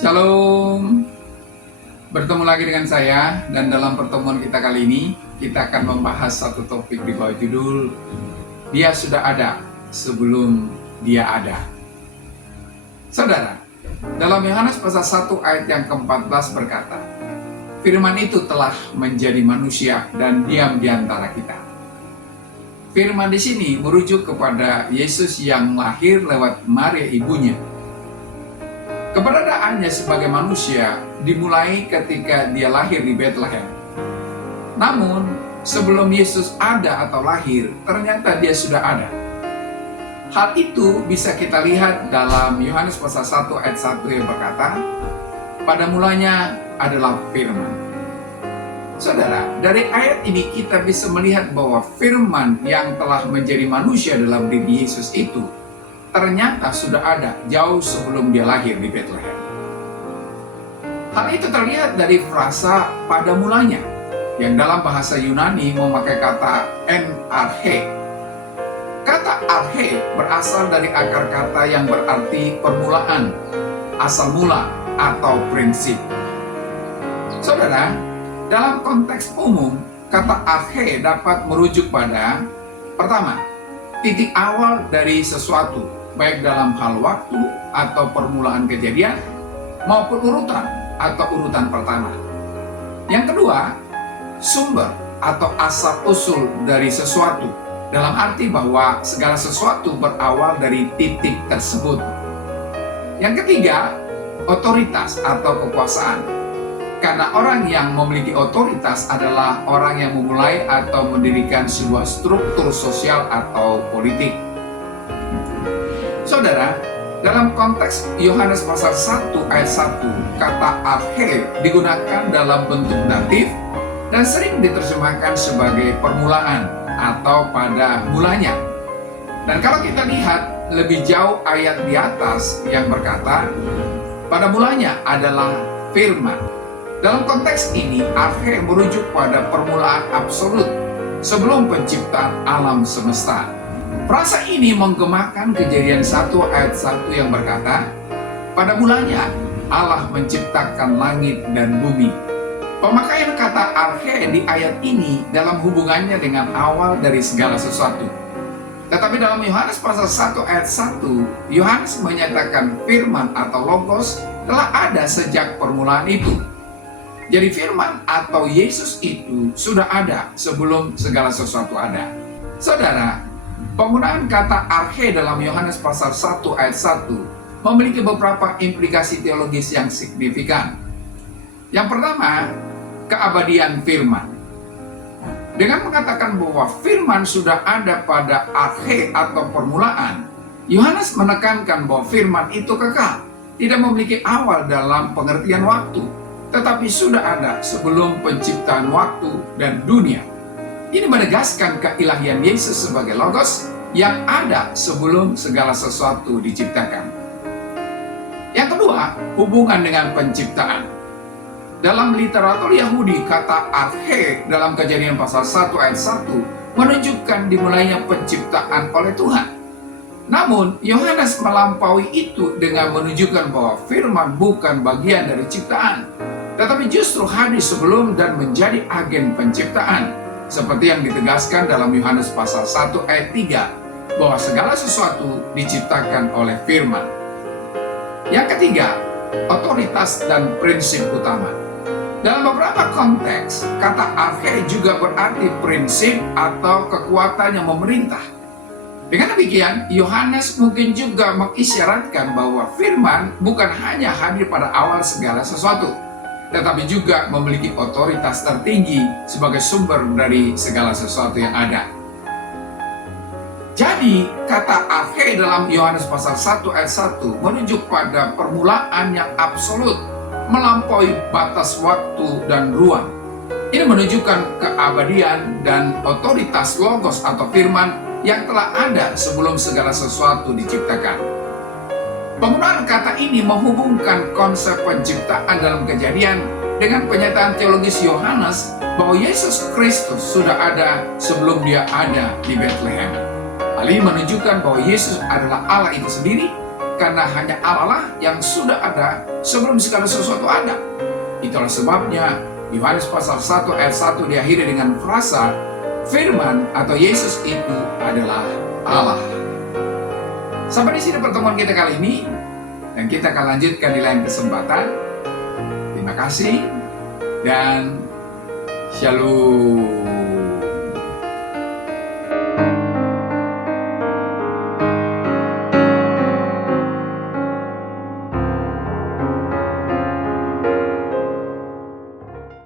Shalom, bertemu lagi dengan saya, dan dalam pertemuan kita kali ini kita akan membahas satu topik di bawah judul Dia sudah ada sebelum dia ada. Saudara, dalam Yohanes pasal 1 ayat yang ke-14 berkata, Firman itu telah menjadi manusia dan diam di antara kita. Firman di sini merujuk kepada Yesus yang lahir lewat Maria ibunya. Keberadaannya sebagai manusia dimulai ketika dia lahir di Bethlehem. Namun, sebelum Yesus ada atau lahir, ternyata dia sudah ada. Hal itu bisa kita lihat dalam Yohanes pasal 1 ayat 1 yang berkata, pada mulanya adalah Firman. Saudara, dari ayat ini kita bisa melihat bahwa Firman yang telah menjadi manusia dalam diri Yesus itu ternyata sudah ada jauh sebelum dia lahir di Bethlehem. Hal itu terlihat dari frasa pada mulanya, yang dalam bahasa Yunani memakai kata en arche. Kata arche berasal dari akar kata yang berarti permulaan, asal mula, atau prinsip. Saudara, dalam konteks umum, kata arche dapat merujuk pada, pertama, titik awal dari sesuatu, baik dalam hal waktu atau permulaan kejadian, maupun urutan atau urutan pertama. Yang kedua, sumber atau asal-usul dari sesuatu, dalam arti bahwa segala sesuatu berawal dari titik tersebut. Yang ketiga, otoritas atau kekuasaan. Karena orang yang memiliki otoritas adalah orang yang memulai atau mendirikan sebuah struktur sosial atau politik. Saudara, dalam konteks Yohanes pasal 1 ayat 1, kata arche digunakan dalam bentuk datif dan sering diterjemahkan sebagai permulaan atau pada mulanya. Dan kalau kita lihat lebih jauh ayat di atas yang berkata, pada mulanya adalah Firman. Dalam konteks ini, arche merujuk pada permulaan absolut sebelum penciptaan alam semesta. Frasa ini menggemakan Kejadian 1 ayat 1 yang berkata, pada mulanya Allah menciptakan langit dan bumi. Pemakaian kata arche di ayat ini dalam hubungannya dengan awal dari segala sesuatu. Tetapi dalam Yohanes pasal 1 ayat 1, Yohanes menyatakan firman atau logos telah ada sejak permulaan itu. Jadi firman atau Yesus itu sudah ada sebelum segala sesuatu ada. Saudara, penggunaan kata arche dalam Yohanes pasal 1 ayat 1 memiliki beberapa implikasi teologis yang signifikan. Yang pertama, keabadian firman. Dengan mengatakan bahwa firman sudah ada pada arche atau permulaan, Yohanes menekankan bahwa firman itu kekal, tidak memiliki awal dalam pengertian waktu, tetapi sudah ada sebelum penciptaan waktu dan dunia. Ini menegaskan keilahian Yesus sebagai logos yang ada sebelum segala sesuatu diciptakan. Yang kedua, hubungan dengan penciptaan. Dalam literatur Yahudi, kata arche dalam Kejadian pasal 1 ayat 1 menunjukkan dimulainya penciptaan oleh Tuhan. Namun, Yohanes melampaui itu dengan menunjukkan bahwa firman bukan bagian dari ciptaan, tetapi justru hadir sebelum dan menjadi agen penciptaan, seperti yang ditegaskan dalam Yohanes pasal 1 ayat 3, bahwa segala sesuatu diciptakan oleh firman. Yang ketiga, otoritas dan prinsip utama. Dalam beberapa konteks, kata arche juga berarti prinsip atau kekuatan yang memerintah. Dengan demikian, Yohanes mungkin juga mengisyaratkan bahwa firman bukan hanya hadir pada awal segala sesuatu, tetapi juga memiliki otoritas tertinggi sebagai sumber dari segala sesuatu yang ada. Jadi, kata arche dalam Yohanes pasal 1 ayat 1 menunjuk pada permulaan yang absolut, melampaui batas waktu dan ruang. Ini menunjukkan keabadian dan otoritas logos atau firman yang telah ada sebelum segala sesuatu diciptakan. Penggunaan kata ini menghubungkan konsep penciptaan dalam Kejadian dengan penyataan teologis Yohanes bahwa Yesus Kristus sudah ada sebelum dia ada di Bethlehem. Hal ini menunjukkan bahwa Yesus adalah Allah itu sendiri karena hanya Allah yang sudah ada sebelum segala sesuatu ada. Itulah sebabnya Yohanes pasal 1 ayat 1 diakhiri dengan frasa firman atau Yesus itu adalah Allah. Sampai di sini pertemuan kita kali ini, dan kita akan lanjutkan di lain kesempatan. Terima kasih dan shalom.